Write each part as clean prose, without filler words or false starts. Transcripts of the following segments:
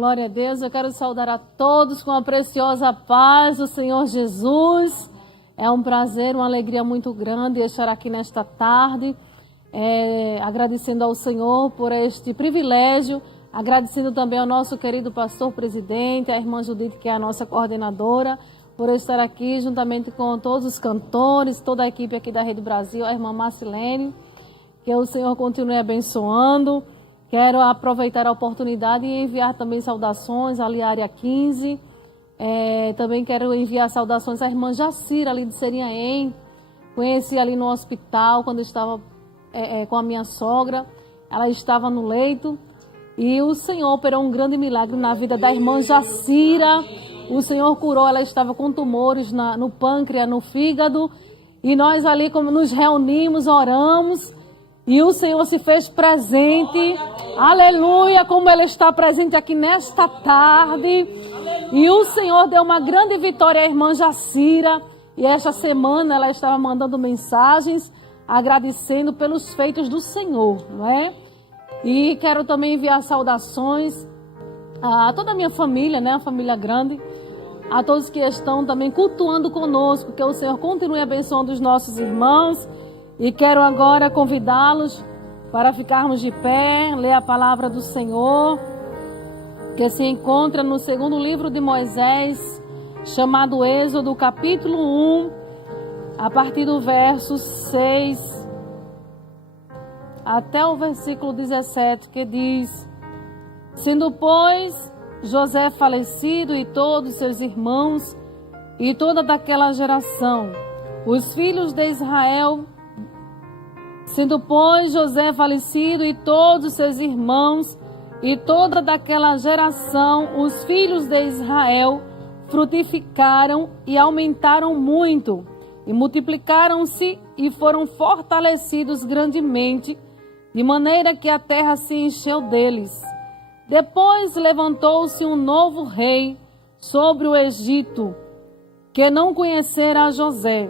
Glória a Deus, eu quero saudar a todos com a preciosa paz do Senhor Jesus. É um prazer, uma alegria muito grande estar aqui nesta tarde, agradecendo ao Senhor por este privilégio, agradecendo também ao nosso querido pastor presidente, a irmã Judite, que é a nossa coordenadora, por estar aqui juntamente com todos os cantores, toda a equipe aqui da Rede Brasil, a irmã Marcilene, que o Senhor continue abençoando. Quero aproveitar a oportunidade e enviar também saudações ali à área 15. Também quero enviar saudações à irmã Jacira, ali de Serinhaém. Conheci ali no hospital, quando estava com a minha sogra. Ela estava no leito. E o Senhor operou um grande milagre na vida da irmã Jacira. O Senhor curou, ela estava com tumores no pâncreas, no fígado. E nós ali, como nos reunimos, oramos. E o Senhor se fez presente, aleluia, como Ele está presente aqui nesta tarde. E o Senhor deu uma grande vitória à irmã Jacira. E esta semana ela estava mandando mensagens, agradecendo pelos feitos do Senhor, não é? E quero também enviar saudações a toda a minha família, né? A família grande. A todos que estão também cultuando conosco, que o Senhor continue abençoando os nossos irmãos. E quero agora convidá-los para ficarmos de pé, ler a palavra do Senhor, que se encontra no segundo livro de Moisés, chamado Êxodo, capítulo 1, a partir do verso 6 até o versículo 17, que diz: Sendo, pois, José falecido e todos seus irmãos e toda daquela geração, os filhos de Israel, Sendo, pois, José falecido e todos seus irmãos e toda daquela geração, os filhos de Israel frutificaram e aumentaram muito, e multiplicaram-se e foram fortalecidos grandemente, de maneira que a terra se encheu deles. Depois levantou-se um novo rei sobre o Egito, que não conhecera a José,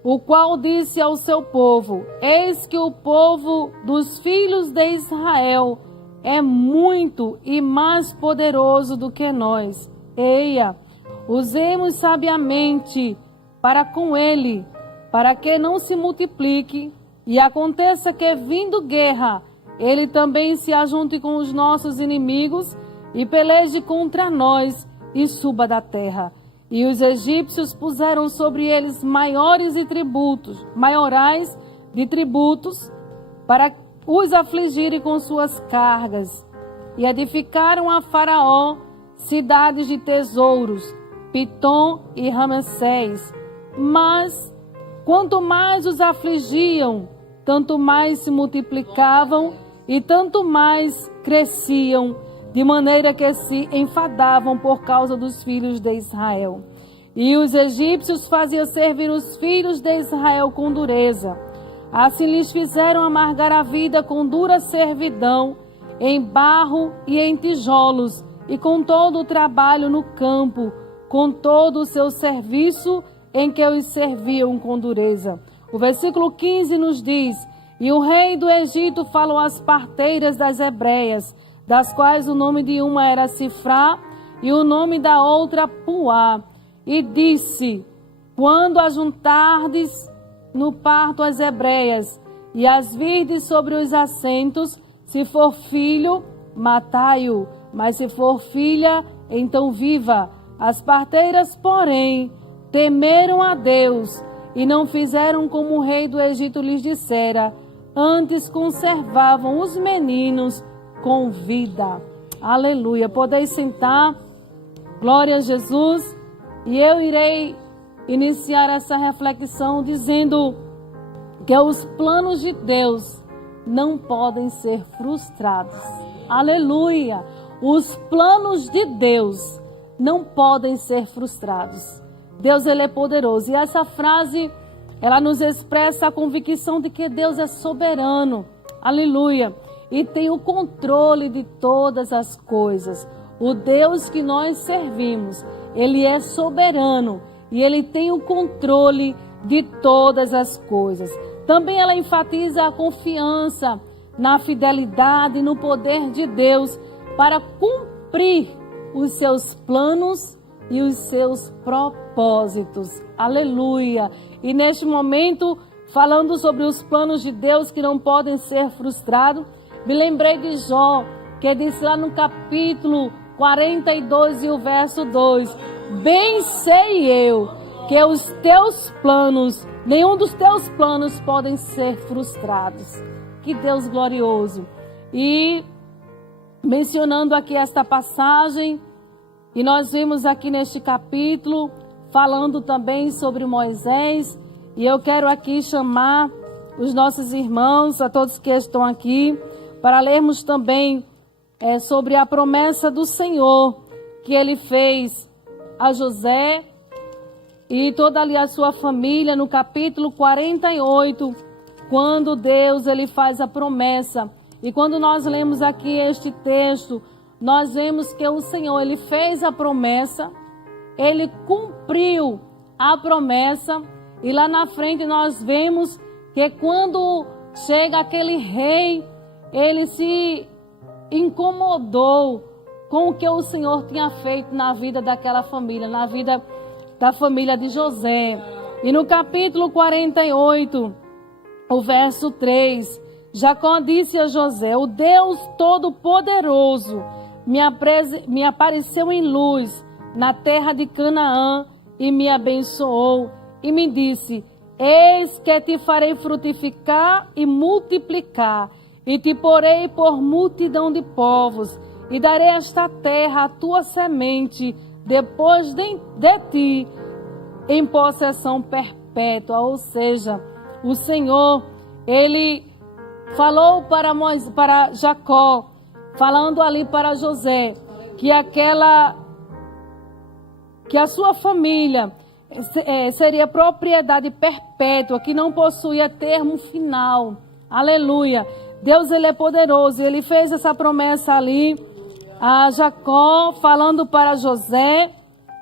o qual disse ao seu povo: Eis que o povo dos filhos de Israel é muito e mais poderoso do que nós. Eia, usemos sabiamente para com ele, para que não se multiplique, e aconteça que, vindo guerra, ele também se ajunte com os nossos inimigos e peleje contra nós e suba da terra. E os egípcios puseram sobre eles maiorais de tributos para os afligirem com suas cargas. E edificaram a Faraó cidades de tesouros, Pitom e Ramessés. Mas, quanto mais os afligiam, tanto mais se multiplicavam e tanto mais cresciam, de maneira que se enfadavam por causa dos filhos de Israel. E os egípcios faziam servir os filhos de Israel com dureza. Assim lhes fizeram amargar a vida com dura servidão, em barro e em tijolos, e com todo o trabalho no campo, com todo o seu serviço em que os serviam com dureza. O versículo 15 nos diz: E o rei do Egito falou às parteiras das hebreias, das quais o nome de uma era Sifrá e o nome da outra Puá, e disse: Quando ajuntardes no parto as hebreias, e as virdes sobre os assentos, se for filho, matai-o, mas se for filha, então viva. As parteiras, porém, temeram a Deus, e não fizeram como o rei do Egito lhes dissera, antes conservavam os meninos com vida. Aleluia. Podeis sentar. Glória a Jesus. E eu irei iniciar essa reflexão dizendo que os planos de Deus não podem ser frustrados. Aleluia. Os planos de Deus não podem ser frustrados. Deus, Ele é poderoso. E essa frase, ela nos expressa a convicção de que Deus é soberano. Aleluia. E tem o controle de todas as coisas. O Deus que nós servimos, Ele é soberano e Ele tem o controle de todas as coisas. Também ela enfatiza a confiança na fidelidade e no poder de Deus para cumprir os seus planos e os seus propósitos. Aleluia! E neste momento, falando sobre os planos de Deus que não podem ser frustrados, me lembrei de Jó, que disse lá no capítulo 42 e o verso 2: bem sei eu que os teus planos, nenhum dos teus planos podem ser frustrados. Que Deus glorioso! E mencionando aqui esta passagem, e nós vimos aqui neste capítulo, falando também sobre Moisés, e eu quero aqui chamar os nossos irmãos, a todos que estão aqui, para lermos também sobre a promessa do Senhor, que Ele fez a José e toda ali a sua família, no capítulo 48, quando Deus Ele faz a promessa. E quando nós lemos aqui este texto, nós vemos que o Senhor, Ele fez a promessa, Ele cumpriu a promessa, e lá na frente nós vemos que quando chega aquele rei, ele se incomodou com o que o Senhor tinha feito na vida daquela família, na vida da família de José. E no capítulo 48, o verso 3, Jacó disse a José: o Deus Todo-Poderoso me apareceu em luz na terra de Canaã e me abençoou e me disse: eis que te farei frutificar e multiplicar, e te porei por multidão de povos, e darei esta terra à tua semente depois de ti em possessão perpétua. Ou seja, o Senhor, Ele falou para Jacó, falando ali para José, que a sua família seria propriedade perpétua, que não possuía termo final. Aleluia! Deus, Ele é poderoso. Ele fez essa promessa ali a Jacó, falando para José.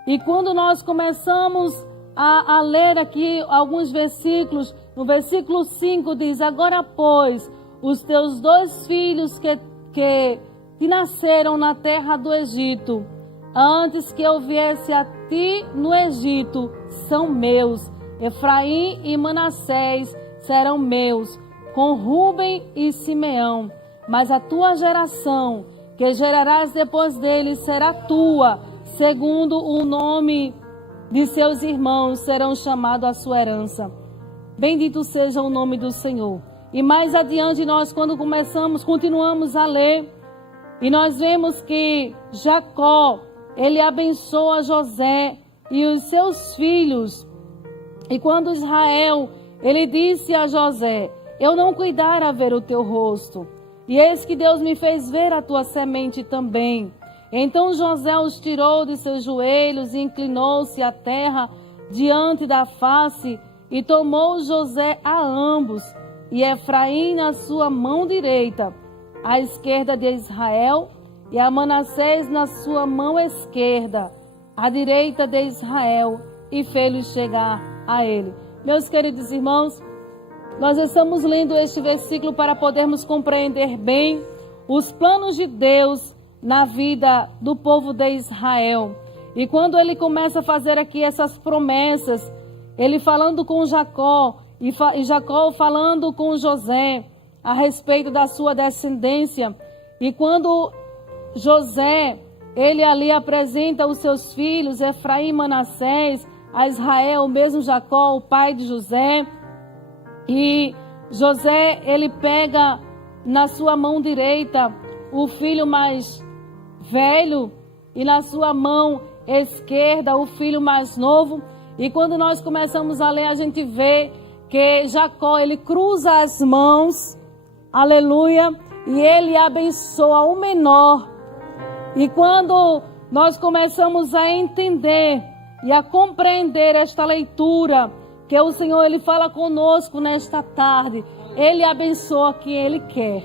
E quando nós começamos a ler aqui alguns versículos, no versículo 5 diz: agora, pois, os teus 2 filhos que nasceram na terra do Egito, antes que eu viesse a ti no Egito, são meus. Efraim e Manassés serão meus, com Rúben e Simeão. Mas a tua geração, que gerarás depois deles, será tua, segundo o nome de seus irmãos, serão chamados a sua herança. Bendito seja o nome do Senhor. E mais adiante nós, quando continuamos a ler, e nós vemos que Jacó, ele abençoa José e os seus filhos. E quando Israel, ele disse a José: eu não cuidara ver o teu rosto, e eis que Deus me fez ver a tua semente também. Então José os tirou de seus joelhos e inclinou-se à terra diante da face, e tomou José a ambos, e Efraim na sua mão direita, à esquerda de Israel, e a Manassés na sua mão esquerda, à direita de Israel, e fez-lhes chegar a ele. Meus queridos irmãos, nós estamos lendo este versículo para podermos compreender bem os planos de Deus na vida do povo de Israel. E quando ele começa a fazer aqui essas promessas, ele falando com Jacó, e Jacó falando com José a respeito da sua descendência. E quando José, ele ali apresenta os seus filhos, Efraim e Manassés, a Israel, mesmo Jacó, o pai de José. E José, ele pega na sua mão direita o filho mais velho e na sua mão esquerda o filho mais novo. E quando nós começamos a ler, a gente vê que Jacó, ele cruza as mãos, aleluia, e ele abençoa o menor. E quando nós começamos a entender e a compreender esta leitura, que o Senhor, ele fala conosco nesta tarde, ele abençoa quem ele quer,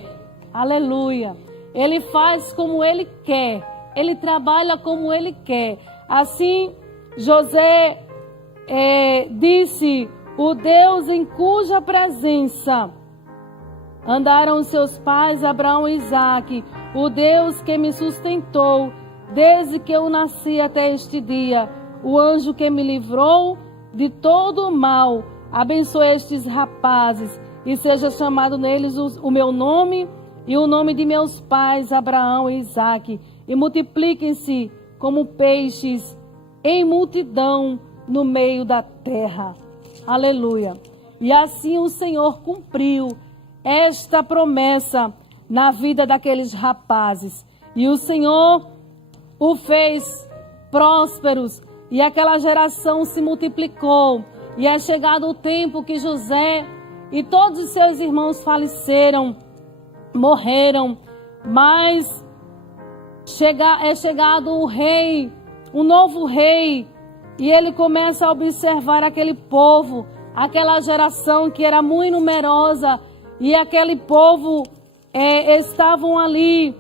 aleluia. Ele faz como ele quer, ele trabalha como ele quer. Assim, José disse: o Deus em cuja presença andaram seus pais Abraão e Isaque, o Deus que me sustentou desde que eu nasci até este dia. O anjo que me livrou de todo o mal, abençoe estes rapazes e seja chamado neles o meu nome e o nome de meus pais, Abraão e Isaque, e multipliquem-se como peixes em multidão no meio da terra. Aleluia. E assim o Senhor cumpriu esta promessa na vida daqueles rapazes. E o Senhor o fez prósperos e aquela geração se multiplicou. E é chegado o tempo que José e todos os seus irmãos faleceram, morreram, mas é chegado o rei, um novo rei, e ele começa a observar aquele povo, aquela geração que era muito numerosa, e aquele povo estavam ali,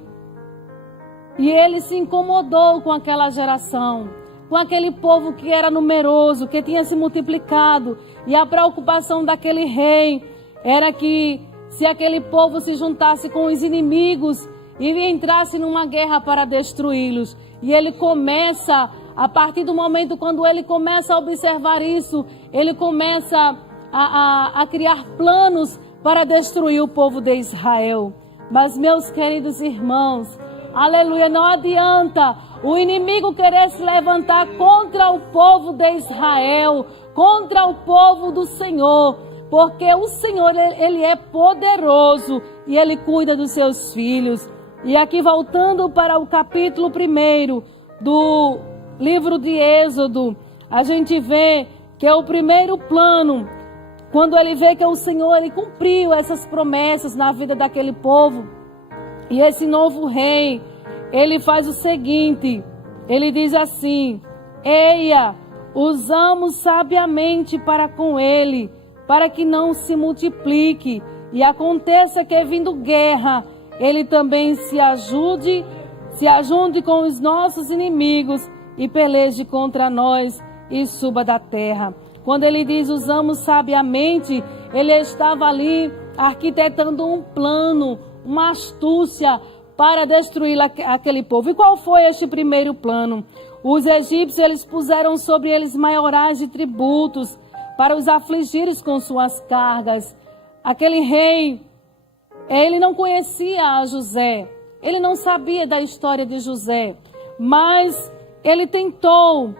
e ele se incomodou com aquela geração, com aquele povo que era numeroso, que tinha se multiplicado, e a preocupação daquele rei era que se aquele povo se juntasse com os inimigos e entrasse numa guerra para destruí-los. E ele começa, a partir do momento quando ele começa a observar isso, ele começa a criar planos para destruir o povo de Israel. Mas, meus queridos irmãos, aleluia, não adianta o inimigo querer se levantar contra o povo de Israel, contra o povo do Senhor, porque o Senhor, ele é poderoso e ele cuida dos seus filhos. E aqui voltando para o capítulo 1 do livro de Êxodo, a gente vê que é o primeiro plano, quando ele vê que o Senhor ele cumpriu essas promessas na vida daquele povo. E esse novo rei, ele faz o seguinte, ele diz assim: eia, usamos sabiamente para com ele, para que não se multiplique, e aconteça que vindo guerra, ele também se ajunte com os nossos inimigos e peleje contra nós e suba da terra. Quando ele diz usamos sabiamente, ele estava ali arquitetando um plano, uma astúcia para destruir aquele povo. E qual foi este primeiro plano? Os egípcios, eles puseram sobre eles maiorais de tributos para os afligires com suas cargas. Aquele rei, ele não conhecia José, ele não sabia da história de José, mas ele tentou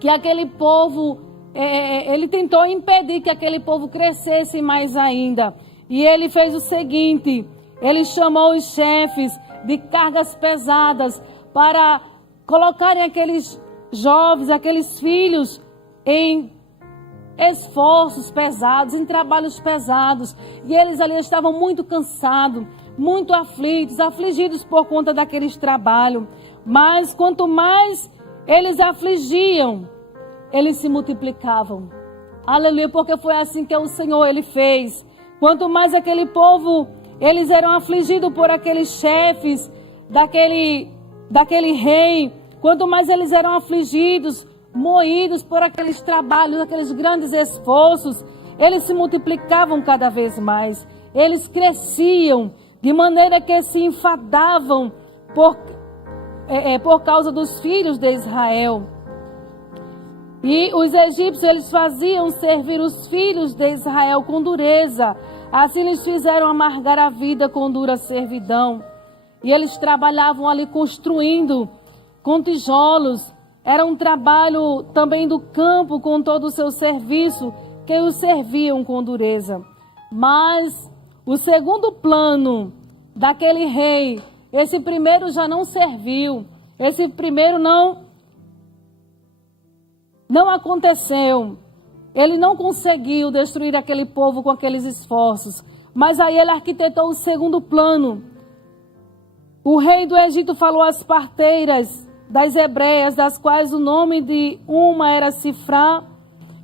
que aquele povo, ele tentou impedir que aquele povo crescesse mais ainda. E ele fez o seguinte, ele chamou os chefes de cargas pesadas para colocarem aqueles jovens, aqueles filhos em esforços pesados, em trabalhos pesados. E eles ali estavam muito cansados, muito afligidos por conta daqueles trabalhos. Mas quanto mais eles afligiam, eles se multiplicavam. Aleluia, porque foi assim que o Senhor ele fez. Quanto mais aquele povo, eles eram afligidos por aqueles chefes daquele rei, quanto mais eles eram afligidos, moídos por aqueles trabalhos, aqueles grandes esforços, eles se multiplicavam cada vez mais. Eles cresciam de maneira que se enfadavam por causa dos filhos de Israel. E os egípcios, eles faziam servir os filhos de Israel com dureza. Assim eles fizeram amargar a vida com dura servidão. E eles trabalhavam ali construindo com tijolos. Era um trabalho também do campo com todo o seu serviço, que os serviam com dureza. Mas o segundo plano daquele rei, esse primeiro já não serviu. Esse primeiro não aconteceu. Ele não conseguiu destruir aquele povo com aqueles esforços. Mas aí ele arquitetou o segundo plano. O rei do Egito falou às parteiras das hebreias, das quais o nome de uma era Sifrá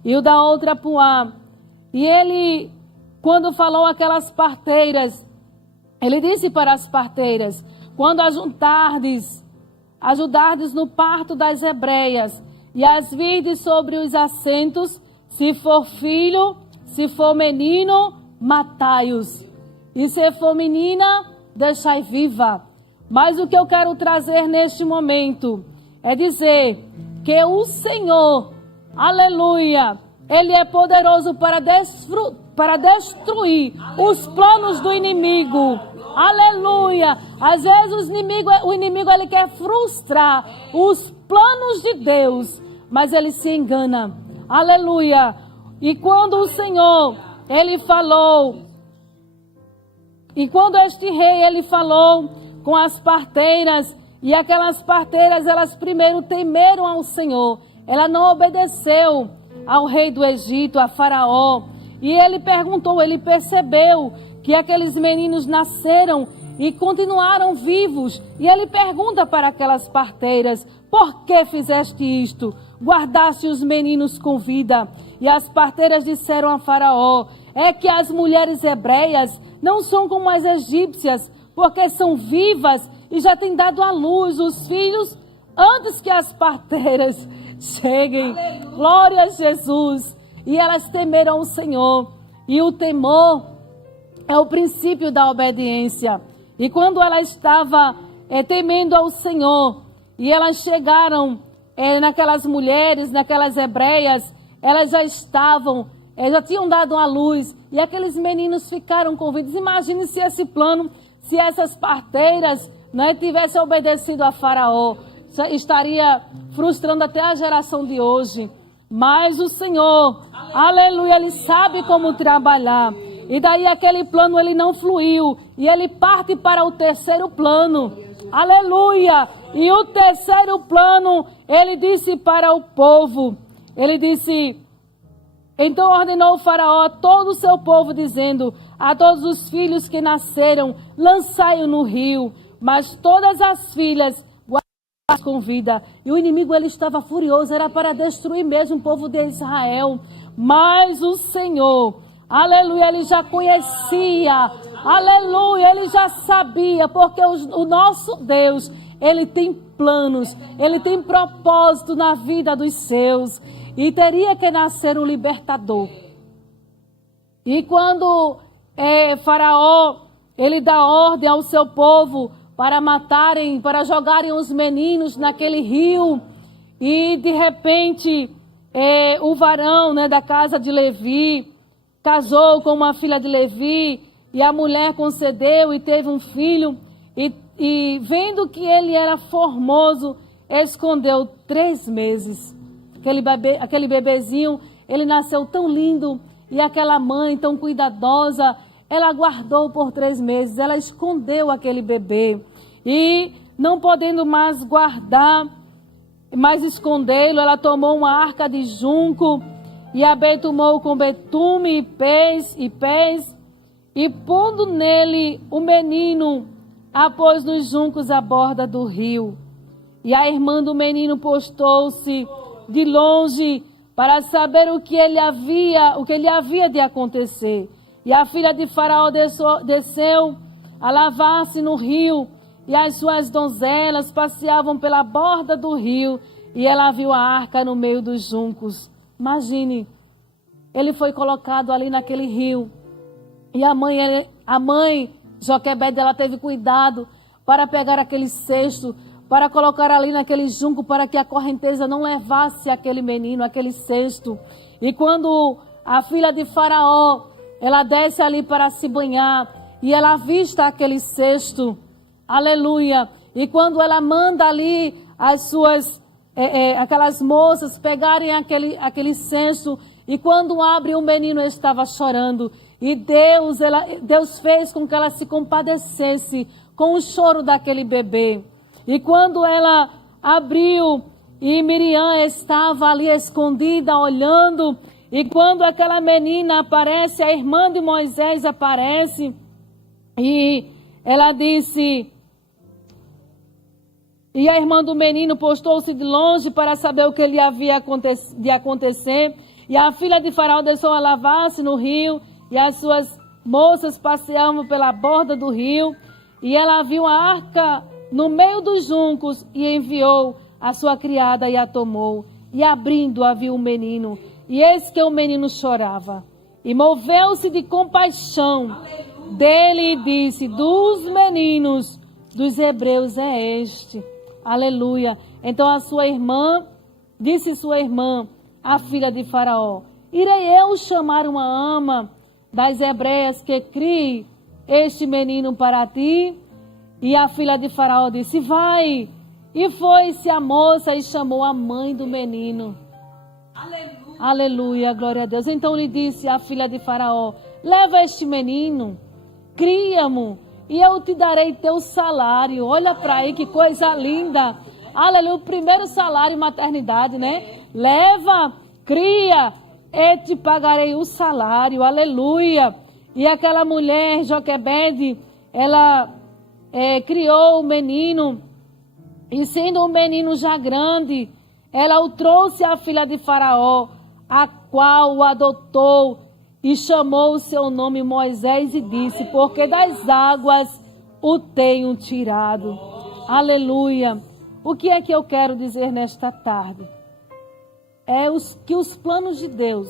e o da outra Puá. E ele, quando falou aquelas parteiras, ele disse para as parteiras: quando ajudardes no parto das hebreias, e as virdes sobre os assentos, se for filho, se for menino, matai-os. E se for menina, deixai viva. Mas o que eu quero trazer neste momento é dizer que o Senhor, aleluia, Ele é poderoso para destruir os planos do inimigo. Aleluia. Às vezes o inimigo ele quer frustrar os planos de Deus, mas ele se engana. Aleluia. E quando o Senhor, Ele falou, e quando este rei, ele falou com as parteiras, e aquelas parteiras, elas primeiro temeram ao Senhor. Ela não obedeceu ao rei do Egito, a Faraó. E ele perguntou, ele percebeu que aqueles meninos nasceram e continuaram vivos. E ele pergunta para aquelas parteiras, por que fizeste isto? Guardaste os meninos com vida. E as parteiras disseram a Faraó, é que as mulheres hebreias não são como as egípcias, porque são vivas e já têm dado à luz os filhos antes que as parteiras cheguem. Glória a Jesus. E elas temeram o Senhor. E o temor é o princípio da obediência. E quando ela estava temendo ao Senhor, e elas chegaram naquelas mulheres, naquelas hebreias, elas já estavam, já tinham dado à luz, e aqueles meninos ficaram com vida. Imagine se esse plano, se essas parteiras tivessem obedecido a Faraó, estaria frustrando até a geração de hoje. Mas o Senhor, aleluia, Ele sabe como trabalhar. E daí aquele plano ele não fluiu. E ele parte para o terceiro plano. Aleluia. E o terceiro plano, ele disse para o povo. Ele disse, então ordenou o Faraó a todo o seu povo, dizendo, a todos os filhos que nasceram, lançai-o no rio. Mas todas as filhas guardaram com vida. E o inimigo ele estava furioso, era para destruir mesmo o povo de Israel. Mas o Senhor, aleluia, Ele já conhecia, aleluia, Ele já sabia, porque o nosso Deus, Ele tem planos, Ele tem propósito na vida dos seus, e teria que nascer um libertador. E quando Faraó, ele dá ordem ao seu povo para matarem, para jogarem os meninos naquele rio, e de repente o varão da casa de Levi casou com uma filha de Levi, e a mulher concedeu e teve um filho, e vendo que ele era formoso, escondeu 3 meses. Aquele bebezinho, ele nasceu tão lindo, e aquela mãe tão cuidadosa, ela guardou por 3 meses, ela escondeu aquele bebê, e não podendo mais guardar, mais escondê-lo, ela tomou uma arca de junco, e a betumou com betume e pés, e pondo nele o menino, a pôs nos juncos à borda do rio. E a irmã do menino postou-se de longe para saber o que lhe havia de acontecer. E a filha de Faraó desceu a lavar-se no rio, e as suas donzelas passeavam pela borda do rio, e ela viu a arca no meio dos juncos. Imagine, ele foi colocado ali naquele rio, e a mãe Joquebede, ela teve cuidado para pegar aquele cesto, para colocar ali naquele junco, para que a correnteza não levasse aquele menino, aquele cesto. E quando a filha de Faraó, ela desce ali para se banhar, e ela avista aquele cesto, aleluia, e quando ela manda ali as suas, aquelas moças pegarem aquele cesto, e quando abre, o menino estava chorando, e Deus fez com que ela se compadecesse com o choro daquele bebê. E quando ela abriu, e Miriam estava ali escondida, olhando, e quando aquela menina aparece, a irmã de Moisés aparece, e ela disse, e a irmã do menino postou-se de longe para saber o que lhe havia de acontecer, e a filha de Faraó desceu a lavar-se no rio, e as suas moças passeavam pela borda do rio, e ela viu a arca no meio dos juncos, e enviou a sua criada e a tomou, e abrindo-a viu o menino, e eis que o menino chorava, e moveu-se de compaixão dele e disse, dos meninos dos hebreus é este. Aleluia. Então a sua irmã, disse sua irmã, a filha de Faraó: irei eu chamar uma ama das hebreias que crie este menino para ti? E a filha de Faraó disse: vai. E foi-se a moça e chamou a mãe do menino. Aleluia. Aleluia, glória a Deus. Então lhe disse a filha de Faraó: leva este menino, cria-mo, e eu te darei teu salário. Olha para aí que coisa linda. Aleluia, o primeiro salário, maternidade, né? Leva, cria, e te pagarei o salário. Aleluia. E aquela mulher, Joquebede, ela criou o menino, e sendo um menino já grande, ela o trouxe à filha de Faraó, a qual o adotou e chamou o seu nome Moisés e disse: porque das águas o tenho tirado. Aleluia. O que é que eu quero dizer nesta tarde? É que os planos de Deus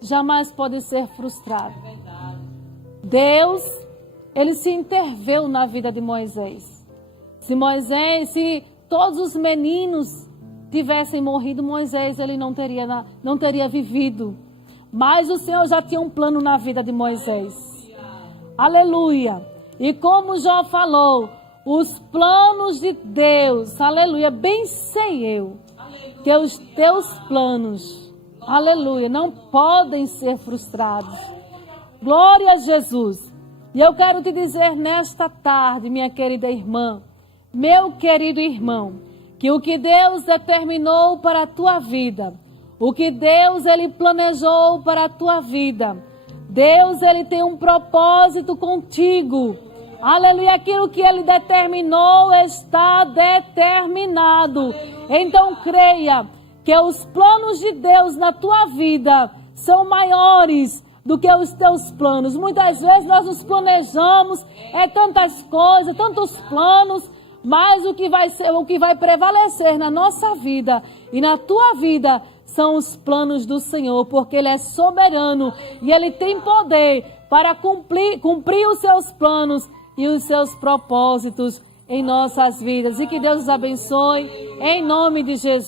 jamais podem ser frustrados. Deus, ele se interveio na vida de Moisés. Se todos os meninos tivessem morrido, Moisés ele não teria vivido. Mas o Senhor já tinha um plano na vida de Moisés. Aleluia. E como Jó falou, os planos de Deus, aleluia, bem sei eu, que os teus planos, aleluia, não podem ser frustrados. Glória a Jesus. E eu quero te dizer nesta tarde, minha querida irmã, meu querido irmão, que o que Deus determinou para a tua vida, o que Deus ele planejou para a tua vida, Deus ele tem um propósito contigo. Aleluia, aquilo que ele determinou está determinado. Então creia que os planos de Deus na tua vida são maiores do que os teus planos. Muitas vezes nós nos planejamos, tantas coisas, tantos planos, mas o que vai prevalecer na nossa vida e na tua vida são os planos do Senhor, porque Ele é soberano e Ele tem poder para cumprir os seus planos e os seus propósitos em nossas vidas. E que Deus os abençoe, em nome de Jesus.